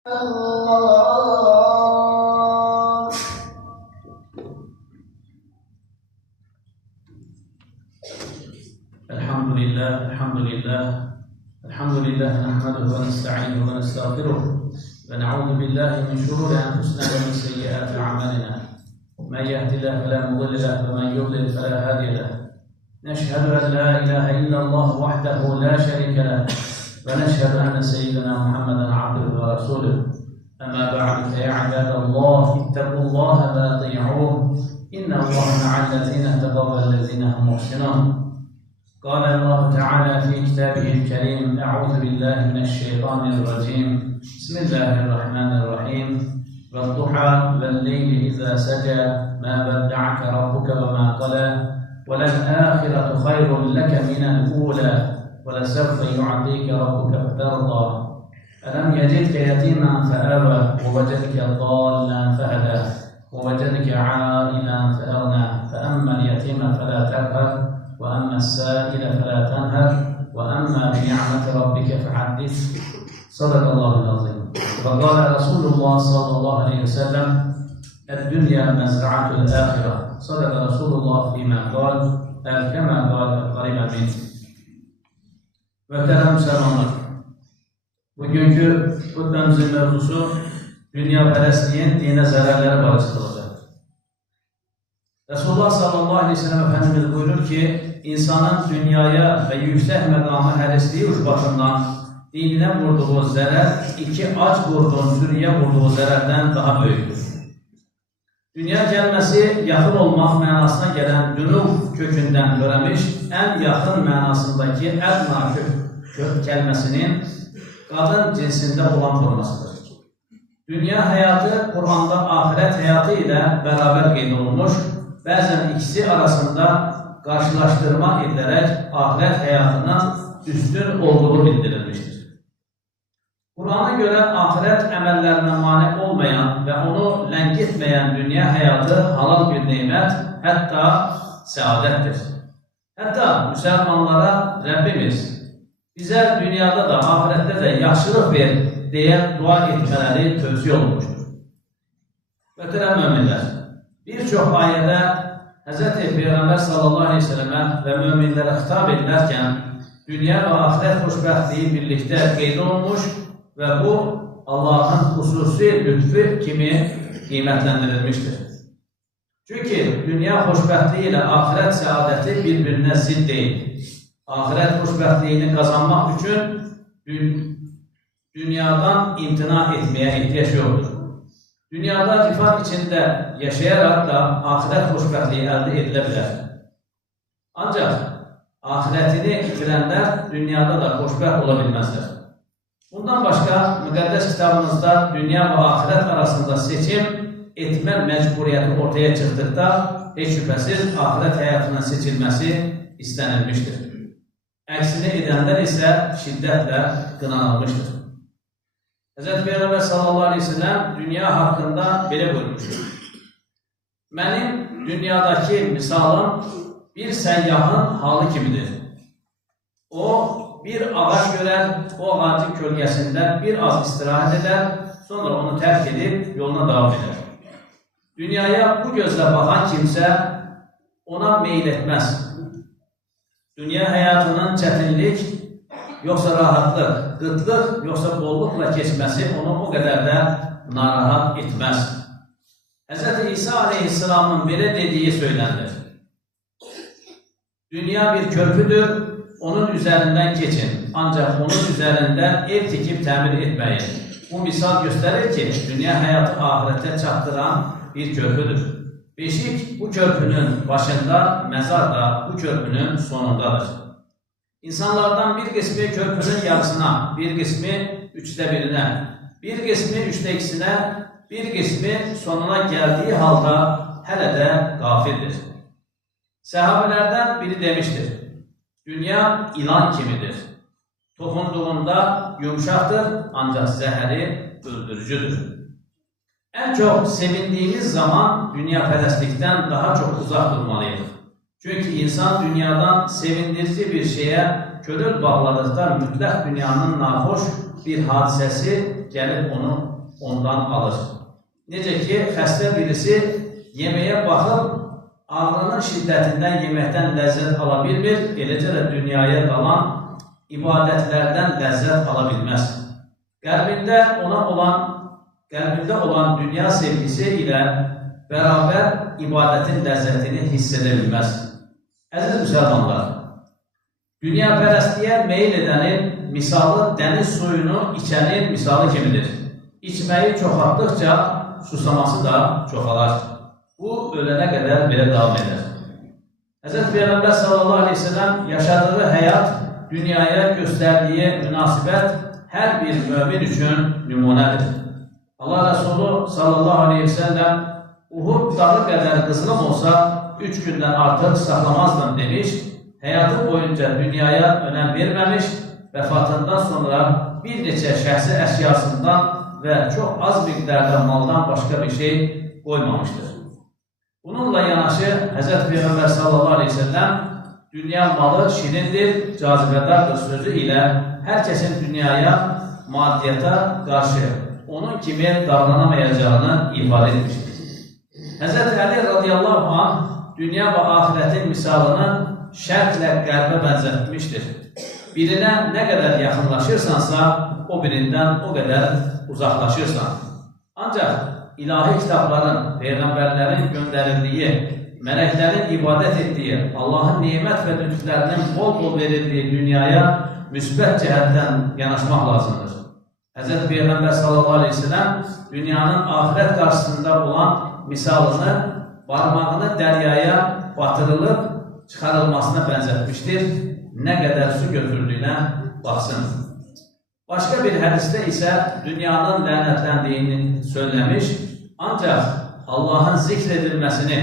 الله. الحمد لله نحمده ونستعينه ونستغفره ونعوذ بالله من شرور انفسنا ومن سيئات اعمالنا. من يهد الله فلا مضل له ومن يضلل فلا هادي له. نشهد ان لا اله الا الله وحده لا شريك له ونشهد ان سيدنا محمدا عبده ورسوله. اما بعد فيا عباد الله اتقوا الله واطيعوه ان الله مع الذين اتقوا والذين هم محسنون. قال الله تعالى في كتابه الكريم: أعوذ بالله من الشيطان الرجيم. بسم الله الرحمن الرحيم. والضحى والليل إذا سجى ما ودعك ربك وما قلى وللآخرة خير لك من الأولى ولسوف يعطيك ربك فترضى. ألم يجدك يتيما فآوى ووجدك ضالا فهدى ووجدك عائلا فأغنى فأما اليتيم فلا تقهر وأما السائل فلا تنهر وأما بنعمة ربك فحدث. صدق الله العظيم. وقال رسول الله صلى الله عليه وسلم: الدنيا مزرعة الآخرة. صدق رسول الله فيما قال كما قال قريب منه. Muhterem Müslümanlar, bugünkü hutbemizin mevzusu dünyapərəstliyin dine zararları barəsində. Resulullah sallallahu aleyhi ve sellem Efendimiz buyurur ki, insanın dünyaya ve yüksek məqamı hərisliyi uçbaşından dinine vurduğu zərər iki aç qurdun sürüye vurduğu zərərdən daha böyükdür. Dünya gəlməsi yaxın olmaq mənasına gələn dünub kökündən törəmiş ən yaxın mənasındakı ədna kök kəlməsinin qadın cinsində olan formasıdır. Dünya həyatı Qur'anda ahirət həyatı ilə bərabər qeyd olunmuş, bəzən ikisi arasında qarşılaşdırma edilərək ahirət həyatının üstün olduğu bildirilmişdir. Qur'ana görə ahirət əməllərinə mane olmayan və onu ləngitməyən dünya həyatı halal bir neymət, hətta səadətdir. Hətta müsəlmanlara Rəbbimiz bizə dünyada da, ahirətdə də yaxşılıq ver deyə dua etmələri tövsiyə olunmuşdur. Möhtərəm möminlər, bir çox ayədə Hz. Peyğəmbər sallallahu aleyhi ve sellemə və möminlərə xitab edilərkən dünya və axirət xoşbəxtliyi birlikdə qeyd olunmuş və bu Allahın xüsusi lütfü kimi qiymətləndirilmişdir. Çünki dünya xoşbəxtliyi ilə axirət səadəti bir-birinə zidd deyil. Axirət xoşbəxtliyini qazanmaq üçün dünyadan imtina etməyə ehtiyac yoxdur. Dünyada rifah içində yaşayaraq da ahirət xoşbəxtliyi əldə edilə bilər. Ancaq ahirətini itirənlər dünyada da xoşbəxt ola bilməzlər. Bundan başqa, müqəddəs kitabımızda dünya və ahirət arasında seçim etmə məcburiyyəti ortaya çıxdıqda heç şübhəsiz ahirət həyatının seçilməsi istənilmişdir. Əksini edənlər isə şiddətlə qınanılmışdır. Hz. Peyğəmbər sallallahu aleyhi ve sellem dünya haqqında belə buyurmuşdur: Mənim dünyadakı misalım bir səyyahın halı kimidir. O, bir ağac görər, o ağacın kölgəsində bir az istirahət edər, sonra onu tərk edib yoluna davam edər. Dünyaya bu gözlə baxan kimsə ona meyil etməz. Dünya həyatının çətinlik, yoxsa rahatlıq, qıtlıq, yoxsa bolluqla keçməsi onu o qədər də narahat etməz. Hz. İsa aleyhisselamın belə dediyi söylənilir: Dünya bir körpüdür, onun üzərindən keçin, ancaq onun üzərində ev tikib təmir etməyin. Bu misal göstərir ki, dünya həyatı ahirətə çatdıran bir körpüdür. Beşik bu körpünün başında, məzar da bu körpünün sonundadır. İnsanlardan bir qismi körpünün yarısına, bir qismi 1/3-ə, bir qismi 3/2-ə, bir qismi sonuna gəldiyi halda hələ də qafildir. Səhabələrdən biri demişdir: Dünya ilan kimidir. Toxunduğunda yumuşaqdır, ancaq zəhəri öldürücüdür. Ən çox sevindiyimiz zaman dünyapərəstlikdən daha çox uzaq durmalıyıq. Çünki insan dünyadan sevindirici bir şeyə könül bağladıqda mütləq dünyanın naxoş bir hadisəsi gəlib onu ondan alır. Necə ki, xəstə birisi yeməyə baxıb, ağrının şiddətindən yeməkdən ləzzət ala bilmir, eləcə də dünyaya qalan ibadətlərdən ləzzət ala bilməz. Qəlbində olan dünya sevgisi ilə bərabər ibadətin ləzzətini hiss edə bilməz. Əziz müsəlmanlar, dünyapərəstliyə meyil edənin misalı dəniz suyunu içənin misalı kimidir. İçməyi çoxaltdıqca susaması da çoxalar. Bu, ölənə qədər belə davam edər. Həzrət Peyğəmbər sallallahu aleyhi ve sellem yaşadığı həyat, dünyaya göstərdiyi münasibət hər bir mömin üçün nümunədir. Allah Resulü sallallahu aleyhi ve sellem Uhud dağı qədər qızılım olsa 3 gündən artıq saxlamazdım demiş, həyatı boyunca dünyaya önəm verməmiş, vəfatından sonra bir neçə şəxsi əşyasından və çox az miqdarda maldan başqa bir şey qoymamışdır. Bununla yanaşı Həzrət Peyğəmbər sallallahu aleyhi ve sellem dünya malı şirindir, cazibədardır sözü ilə hər kəsin dünyaya, maddiyyata qarşı onun kimi davranamayacağını ifadə etmişdir. Həzrət Əli radiyallahu anh dünya və ahirətin misalını şərqlə qərbə bənzətmişdir. Birinə nə qədər yaxınlaşırsansa, o birindən o qədər uzaqlaşırsan. Ancaq ilahi kitabların, peyğəmbərlərin göndərildiyi, mələklərin ibadət etdiyi, Allahın nimət və lütflərinin bol-bol verildiyi dünyaya müsbət cəhətdən yanaşmaq lazımdır. Həzrət Peyğəmbər sallallahu aleyhi ve sellem dünyanın ahirət qarşısında olan misalını barmağını dəryaya batırılıb çıxarılmasına bənzətmişdir. Nə qədər su götürdüyünə baxsın. Başqa bir hədisdə isə dünyanın lənətləndiyini söyləmiş, ancaq Allahın zikr edilməsini,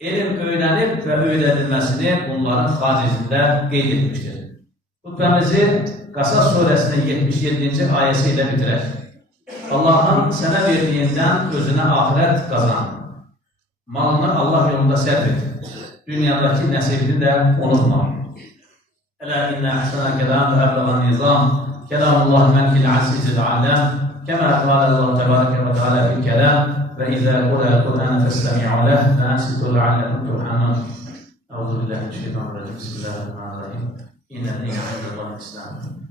elm öyrənib və öyrədilməsini bunların xaricində qeyd etmişdir. Xutbəmizi Qasas surəsinin 77-ci ayəsi ilə bitirək. Allahın sənə verdiyindən özünə ahirət qazan. Malını Allah yolunda sərf et. Dünyadakı nəsibini də unutma. Ələ innə əhsənə kəlam və əbləğən nizam. Kəlamullah mənkil əsizil aləm. Kəmə əqvalə Allah təbarəkə və teala fil kəlam. Və izə qurəl Qur'an fəstəmi'u ləh və ənsitu ləalləkum turhamun. Əuzu billahi mineşşeytanirracim. Bismillahirrahmanirrahim. İnnə dîne indəllahi İslam.